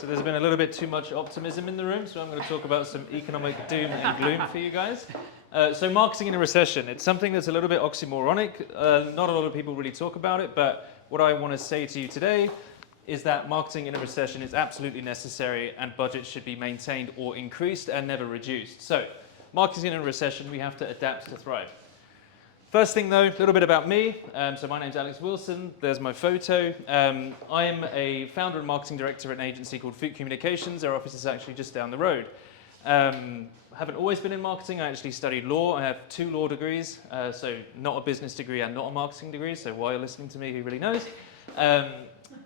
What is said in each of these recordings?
So there's been a little bit too much optimism in the room, so I'm going to talk about some economic doom and gloom for you guys. So marketing in a recession, it's something that's a little bit oxymoronic. Not a lot of people really talk about it, but what I want to say to you today is that marketing in a recession is absolutely necessary and budgets should be maintained or increased and never reduced. So marketing in a recession, we have to adapt to thrive. First thing though, a little bit about me. So my name's Alex Wilson, there's my photo. I am a founder and marketing director at an agency called Foot Communications. Our office is actually just down the road. I haven't always been in marketing, I actually studied law. I have 2 law degrees, so not a business degree and not a marketing degree, so while you're listening to me, who really knows?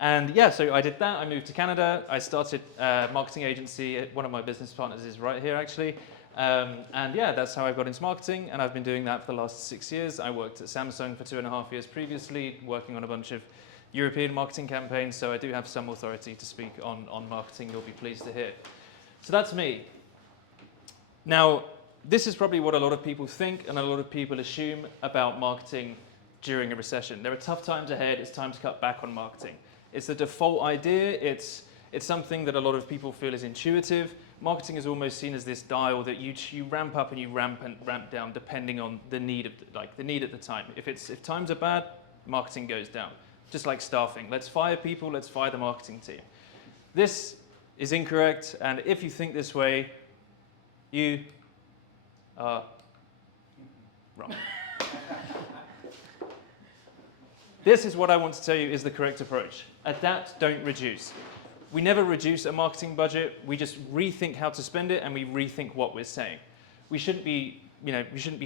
And yeah, so I did that, I moved to Canada, I started a marketing agency, one of my business partners is right here actually. And yeah, that's how I got into marketing, and I've been doing that for the last 6 years. I worked at Samsung for 2.5 years previously, working on a bunch of European marketing campaigns, so I do have some authority to speak on marketing, you'll be pleased to hear. So that's me. Now, this is probably what a lot of people think and a lot of people assume about marketing during a recession. There are tough times ahead, it's time to cut back on marketing. It's the default idea, it's something that a lot of people feel is intuitive. Marketing is almost seen as this dial that you ramp up and you ramp down depending on the need the need at the time. If times are bad, marketing goes down. Just like staffing. Let's fire people, let's fire the marketing team. This is incorrect, and if you think this way, you are wrong. This is what I want to tell you is the correct approach. Adapt, don't reduce. We never reduce a marketing budget, we just rethink how to spend it and we rethink what we're saying. We shouldn't be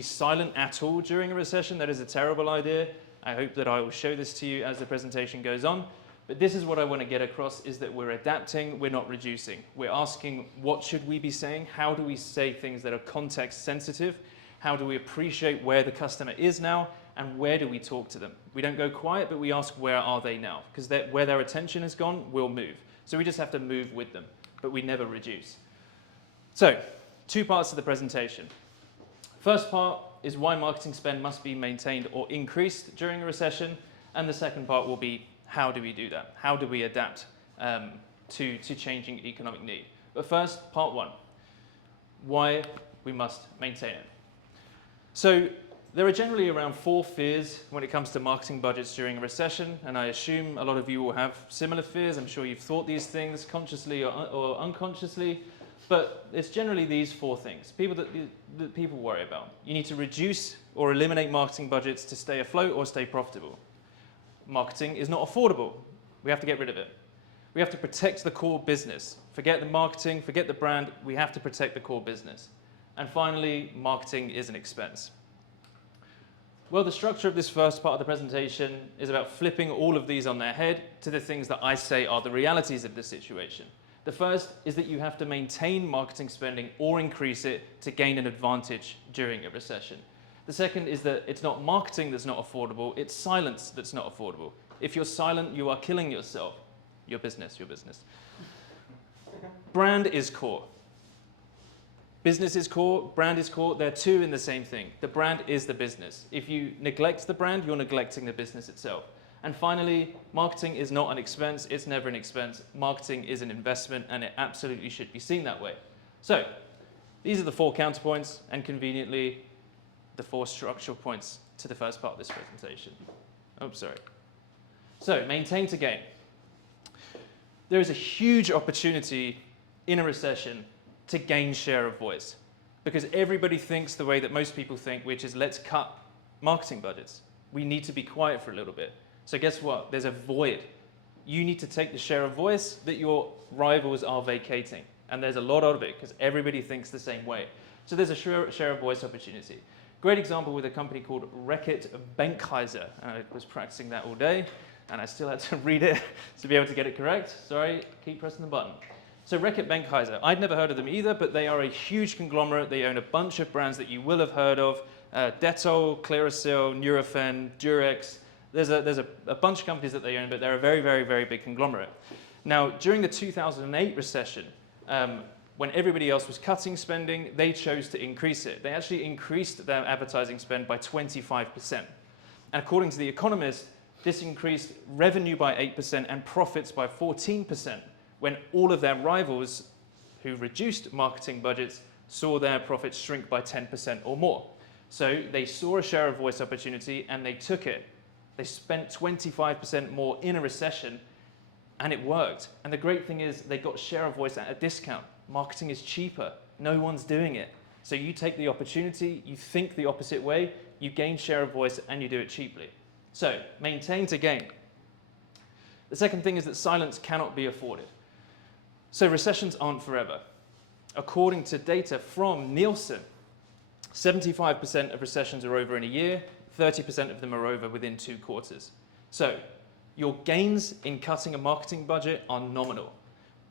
silent at all during a recession. That is a terrible idea. I hope that I will show this to you as the presentation goes on. But this is what I want to get across, is that we're adapting, we're not reducing. We're asking, what should we be saying? How do we say things that are context sensitive? How do we appreciate where the customer is now? And where do we talk to them? We don't go quiet, but we ask, where are they now? Because where their attention has gone, we'll move. So we just have to move with them, but we never reduce. So, 2 parts of the presentation. First part is why marketing spend must be maintained or increased during a recession, and the second part will be, how do we do that? How do we adapt to changing economic need? But first, part 1, why we must maintain it. So, there are generally around 4 fears when it comes to marketing budgets during a recession, and I assume a lot of you will have similar fears. I'm sure you've thought these things consciously or unconsciously, but it's generally these 4 things that people worry about. You need to reduce or eliminate marketing budgets to stay afloat or stay profitable. Marketing is not affordable. We have to get rid of it. We have to protect the core business. Forget the marketing, forget the brand, we have to protect the core business. And finally, marketing is an expense. Well, the structure of this first part of the presentation is about flipping all of these on their head to the things that I say are the realities of the situation. The first is that you have to maintain marketing spending or increase it to gain an advantage during a recession. The second is that it's not marketing that's not affordable, it's silence that's not affordable. If you're silent, you are killing yourself. Your business. Brand is core. Business is core, brand is core, they're 2 in the same thing. The brand is the business. If you neglect the brand, you're neglecting the business itself. And finally, marketing is not an expense, it's never an expense. Marketing is an investment and it absolutely should be seen that way. So, these are the 4 counterpoints and conveniently the 4 structural points to the first part of this presentation. Oh, sorry. So, maintain to gain. There is a huge opportunity in a recession to gain share of voice, because everybody thinks the way that most people think, which is let's cut marketing budgets. We need to be quiet for a little bit. So guess what? There's a void. You need to take the share of voice that your rivals are vacating, and there's a lot of it because everybody thinks the same way. So there's a share of voice opportunity. Great example with a company called Recession. I was practicing that all day, and I still had to read it to be able to get it correct. Sorry, keep pressing the button. So Recession, I'd never heard of them either, but they are a huge conglomerate. They own a bunch of brands that you will have heard of. Dettol, Clearasil, Nurofen, Durex. There's a bunch of companies that they own, but they're a very, very, very big conglomerate. Now, during the 2008 recession, when everybody else was cutting spending, they chose to increase it. They actually increased their advertising spend by 25%. And according to The Economist, this increased revenue by 8% and profits by 14%. when all of their rivals who reduced marketing budgets saw their profits shrink by 10% or more. So they saw a share of voice opportunity and they took it. They spent 25% more in a recession and it worked. And the great thing is they got share of voice at a discount. Marketing is cheaper. No one's doing it. So you take the opportunity, you think the opposite way, you gain share of voice and you do it cheaply. So maintain to gain. The second thing is that silence cannot be afforded. So recessions aren't forever. According to data from Nielsen, 75% of recessions are over in a year, 30% of them are over within 2 quarters. So your gains in cutting a marketing budget are nominal,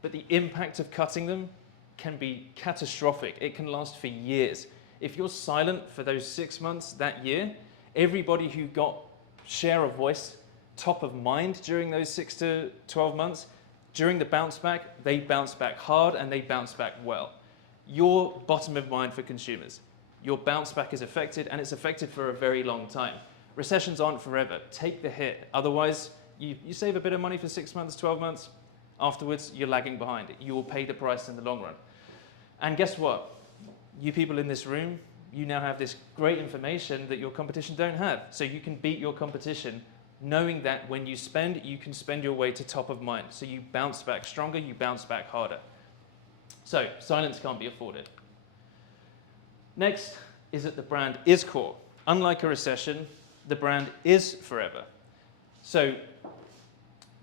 but the impact of cutting them can be catastrophic. It can last for years. If you're silent for those 6 months that year, everybody who got share of voice top of mind during those 6 to 12 months, during the bounce back, they bounce back hard and they bounce back well. You're bottom of mind for consumers. Your bounce back is affected and it's affected for a very long time. Recessions aren't forever. Take the hit. Otherwise, you save a bit of money for 6 months, 12 months. Afterwards, you're lagging behind. You will pay the price in the long run. And guess what? You people in this room, you now have this great information that your competition don't have. So you can beat your competition knowing that when you spend, you can spend your way to top of mind. So you bounce back stronger, you bounce back harder. So silence can't be afforded. Next is that the brand is core. Unlike a recession, the brand is forever. So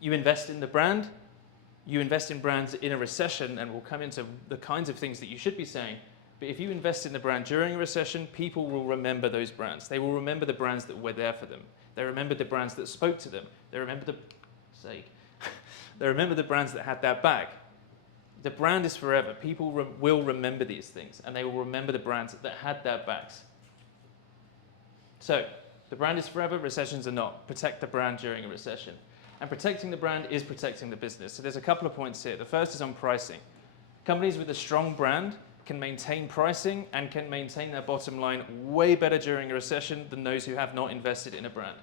you invest in the brand, you invest in brands in a recession, and we'll come into the kinds of things that you should be saying. But if you invest in the brand during a recession, people will remember those brands. They will remember the brands that were there for them. They remember the brands that spoke to them. They remember they remember the brands that had their back. The brand is forever. People will remember these things, and they will remember the brands that had their backs. So the brand is forever, recessions are not. Protect the brand during a recession. And protecting the brand is protecting the business. So there's a couple of points here. The first is on pricing. Companies with a strong brand can maintain pricing and can maintain their bottom line way better during a recession than those who have not invested in a brand.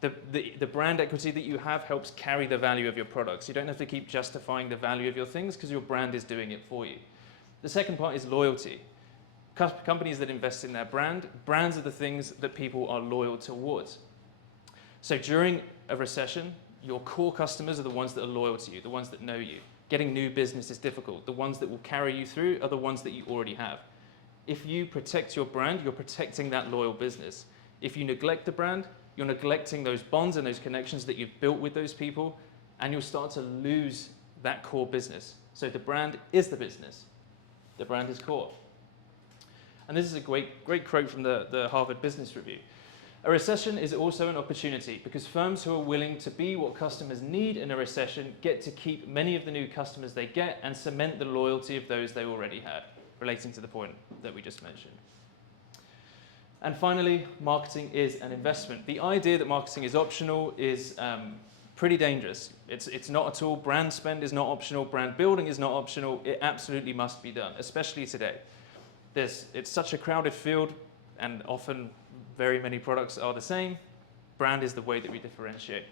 The brand equity that you have helps carry the value of your products. You don't have to keep justifying the value of your things because your brand is doing it for you. The second part is loyalty. Companies that invest in their brands are the things that people are loyal towards. So during a recession, your core customers are the ones that are loyal to you, the ones that know you. Getting new business is difficult. The ones that will carry you through are the ones that you already have. If you protect your brand, you're protecting that loyal business. If you neglect the brand, you're neglecting those bonds and those connections that you've built with those people, and you'll start to lose that core business. So the brand is the business. The brand is core. And this is a great quote from the Harvard Business Review. A recession is also an opportunity because firms who are willing to be what customers need in a recession get to keep many of the new customers they get and cement the loyalty of those they already had, relating to the point that we just mentioned. And finally, marketing is an investment. The idea that marketing is optional is pretty dangerous. It's not at all. Brand spend is not optional. Brand building is not optional. It absolutely must be done, especially today. It's such a crowded field, and often very many products are the same. Brand is the way that we differentiate.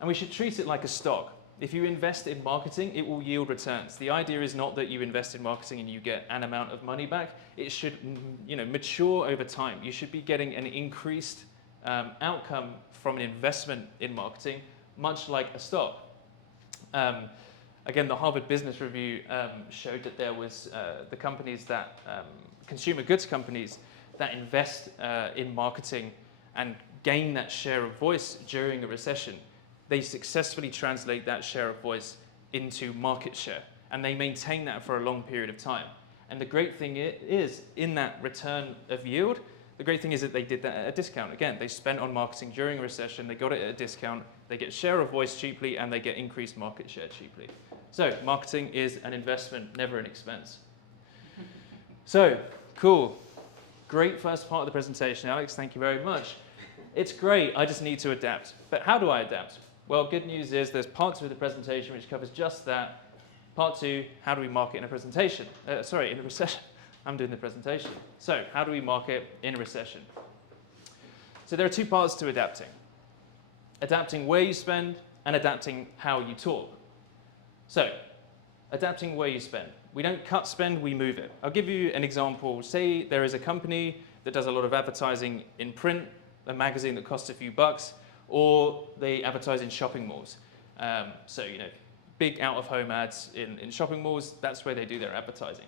And we should treat it like a stock. If you invest in marketing, it will yield returns. The idea is not that you invest in marketing and you get an amount of money back. It should mature over time. You should be getting an increased outcome from an investment in marketing, much like a stock. Again, the Harvard Business Review showed that there was the companies that, consumer goods companies, that invest in marketing and gain that share of voice during a recession, they successfully translate that share of voice into market share, and they maintain that for a long period of time. And the great thing is, in that return of yield, the great thing is that they did that at a discount. Again, they spent on marketing during a recession, they got it at a discount, they get share of voice cheaply, and they get increased market share cheaply. So marketing is an investment, never an expense. So, cool. Great first part of the presentation, Alex. Thank you very much. It's great. I just need to adapt. But how do I adapt? Well, good news is there's part 2 of the presentation which covers just that. Part 2, how do we market in a presentation? In a recession. I'm doing the presentation. So, how do we market in a recession? So there are 2 parts to adapting. Adapting where you spend and adapting how you talk. So, Adapting where you spend. We don't cut spend, we move it. I'll give you an example. Say there is a company that does a lot of advertising in print, a magazine that costs a few bucks, or they advertise in shopping malls. So, big out-of-home ads in shopping malls, that's where they do their advertising.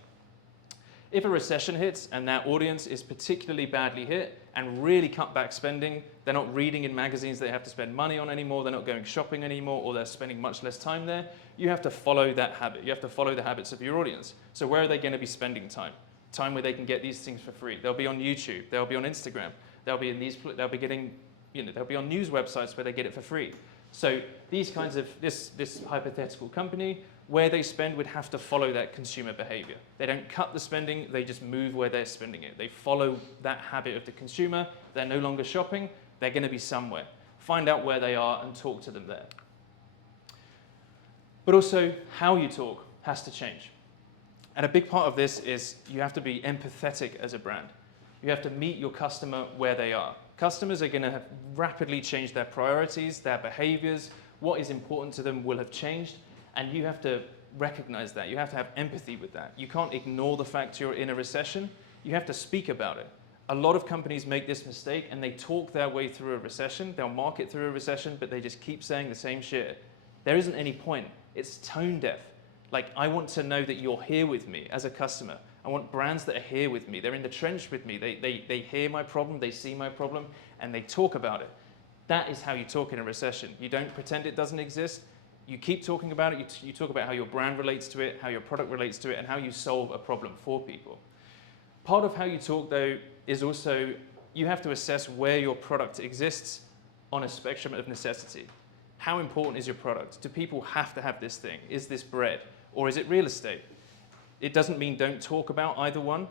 If a recession hits and that audience is particularly badly hit and really cut back spending, they're not reading in magazines they have to spend money on anymore, they're not going shopping anymore, or they're spending much less time there, you have to follow that habit. You have to follow the habits of your audience. So where are they going to be spending time? Time where they can get these things for free. They'll be on YouTube, they'll be on Instagram, they'll be on news websites where they get it for free. So these kinds of, this hypothetical company, where they spend would have to follow that consumer behavior. They don't cut the spending, they just move where they're spending it. They follow that habit of the consumer. They're no longer shopping, they're going to be somewhere. Find out where they are and talk to them there. But also, how you talk has to change. And a big part of this is you have to be empathetic as a brand. You have to meet your customer where they are. Customers are going to have rapidly changed their priorities, their behaviors, what is important to them will have changed, and you have to recognize that. You have to have empathy with that. You can't ignore the fact you're in a recession. You have to speak about it. A lot of companies make this mistake and they talk their way through a recession. They'll market through a recession, but they just keep saying the same shit. There isn't any point. It's tone deaf. Like, I want to know that you're here with me as a customer. I want brands that are here with me. They're in the trench with me. They hear my problem, they see my problem, and they talk about it. That is how you talk in a recession. You don't pretend it doesn't exist. You keep talking about it. You talk about how your brand relates to it, how your product relates to it, and how you solve a problem for people. Part of how you talk, though, is also you have to assess where your product exists on a spectrum of necessity. How important is your product? Do people have to have this thing? Is this bread? Or is it real estate? It doesn't mean don't talk about either one,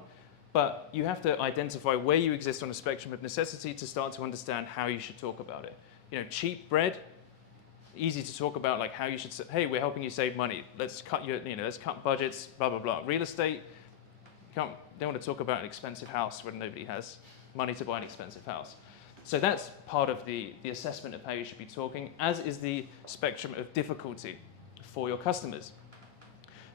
but you have to identify where you exist on a spectrum of necessity to start to understand how you should talk about it. Cheap bread, easy to talk about, like how you should say, hey, we're helping you save money. Let's cut let's cut budgets, blah, blah, blah. Real estate, don't want to talk about an expensive house when nobody has money to buy an expensive house. So that's part of the assessment of how you should be talking, as is the spectrum of difficulty for your customers.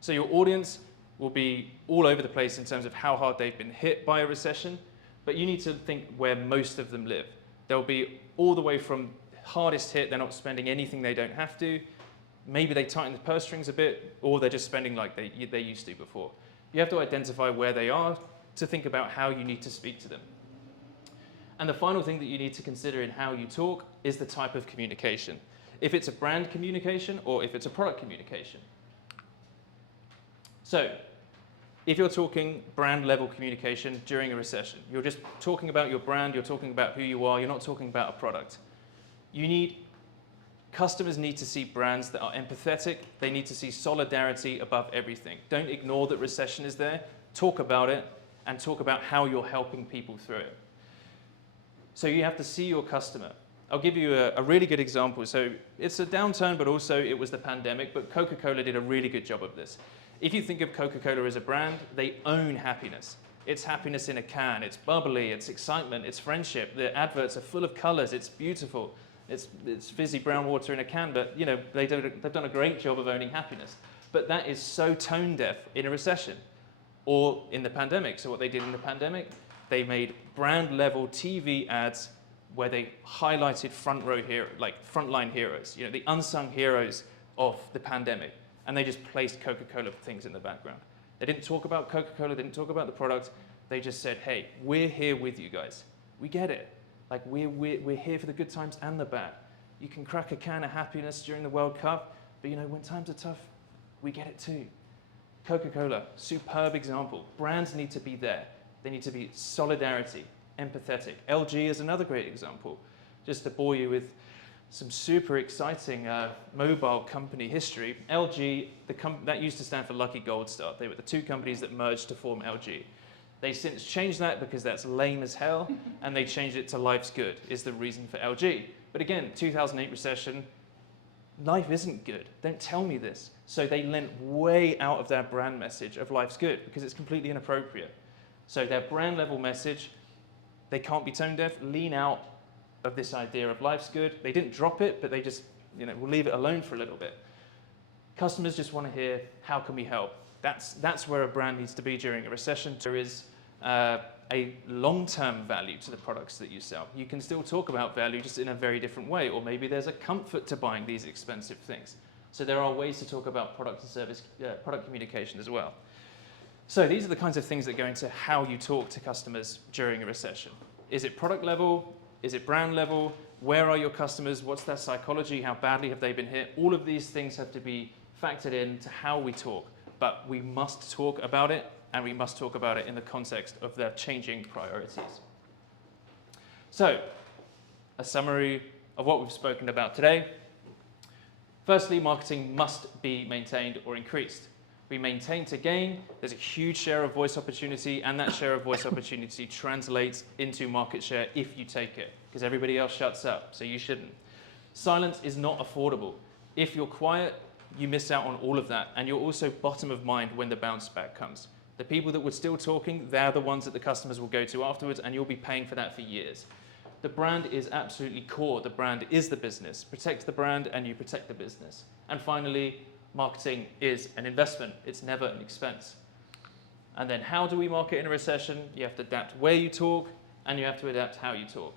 So your audience will be all over the place in terms of how hard they've been hit by a recession, but you need to think where most of them live. They'll be all the way from hardest hit, they're not spending anything they don't have to, maybe they tighten the purse strings a bit, or they're just spending like they used to before. You have to identify where they are to think about how you need to speak to them. And the final thing that you need to consider in how you talk is the type of communication. If it's a brand communication or if it's a product communication. So, if you're talking brand level communication during a recession, you're just talking about your brand, you're talking about who you are, you're not talking about a product. Customers need to see brands that are empathetic, they need to see solidarity above everything. Don't ignore that recession is there, talk about it, and talk about how you're helping people through it. So you have to see your customer. I'll give you a really good example. So it's a downturn, but also it was the pandemic, but Coca-Cola did a really good job of this. If you think of Coca-Cola as a brand, they own happiness. It's happiness in a can, it's bubbly, it's excitement, it's friendship. The adverts are full of colors, it's beautiful. It's fizzy brown water in a can, but they've done a great job of owning happiness. But that is so tone deaf in a recession or in the pandemic. So what they did in the pandemic, they made brand level TV ads where they highlighted frontline heroes, the unsung heroes of the pandemic. And they just placed Coca-Cola things in the background. They didn't talk about Coca-Cola, they didn't talk about the product. They just said, hey, we're here with you guys. We get it. Like, we're here for the good times and the bad. You can crack a can of happiness during the World Cup, but when times are tough, we get it too. Coca-Cola, superb example. Brands need to be there. They need to be solidarity, empathetic. LG is another great example. Just to bore you with some super exciting mobile company history. LG, that used to stand for Lucky Gold Star. They were the two companies that merged to form LG. They since changed that because that's lame as hell, and they changed it to Life's Good is the reason for LG. But again, 2008 recession, life isn't good. Don't tell me this. So they leant way out of their brand message of Life's Good because it's completely inappropriate. So their brand level message, they can't be tone deaf, lean out of this idea of Life's Good. They didn't drop it, but they just, we'll leave it alone for a little bit. Customers just want to hear, how can we help? That's where a brand needs to be during a recession. There is a long-term value to the products that you sell. You can still talk about value just in a very different way, or maybe there's a comfort to buying these expensive things. So there are ways to talk about product and service, product communication as well. So these are the kinds of things that go into how you talk to customers during a recession. Is it product level? Is it brand level? Where are your customers? What's their psychology? How badly have they been hit? All of these things have to be factored into how we talk, but we must talk about it, and we must talk about it in the context of their changing priorities. So, a summary of what we've spoken about today. Firstly, marketing must be maintained or increased. We maintain to gain. There's a huge share of voice opportunity, and that share of voice opportunity translates into market share if you take it, because everybody else shuts up, so you shouldn't. Silence is not affordable. If you're quiet, you miss out on all of that, and you're also bottom of mind when the bounce back comes. The people that were still talking, they're the ones that the customers will go to afterwards, and you'll be paying for that for years. The brand is absolutely core. The brand is the business. Protect the brand, and you protect the business. And finally, marketing is an investment. It's never an expense. And then how do we market in a recession? You have to adapt where you talk, and you have to adapt how you talk.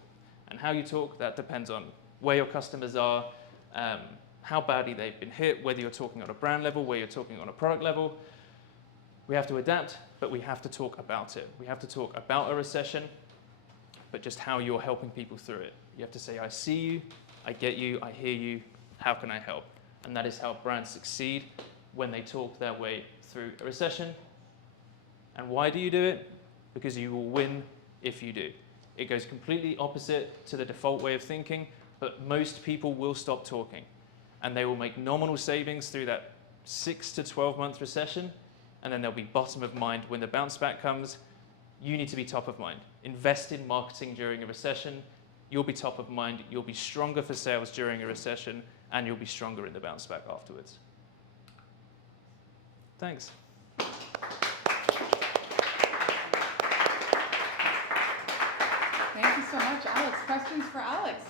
And how you talk, that depends on where your customers are, how badly they've been hit, whether you're talking on a brand level, where you're talking on a product level. We have to adapt, but we have to talk about it. We have to talk about a recession, but just how you're helping people through it. You have to say, I see you, I get you, I hear you, how can I help? And that is how brands succeed when they talk their way through a recession. And why do you do it? Because you will win if you do. It goes completely opposite to the default way of thinking, but most people will stop talking. And they will make nominal savings through that 6 to 12 month recession, and then they'll be bottom of mind when the bounce back comes. You need to be top of mind. Invest in marketing during a recession. You'll be top of mind. You'll be stronger for sales during a recession, and you'll be stronger in the bounce back afterwards. Thanks. Thank you so much, Alex. Questions for Alex?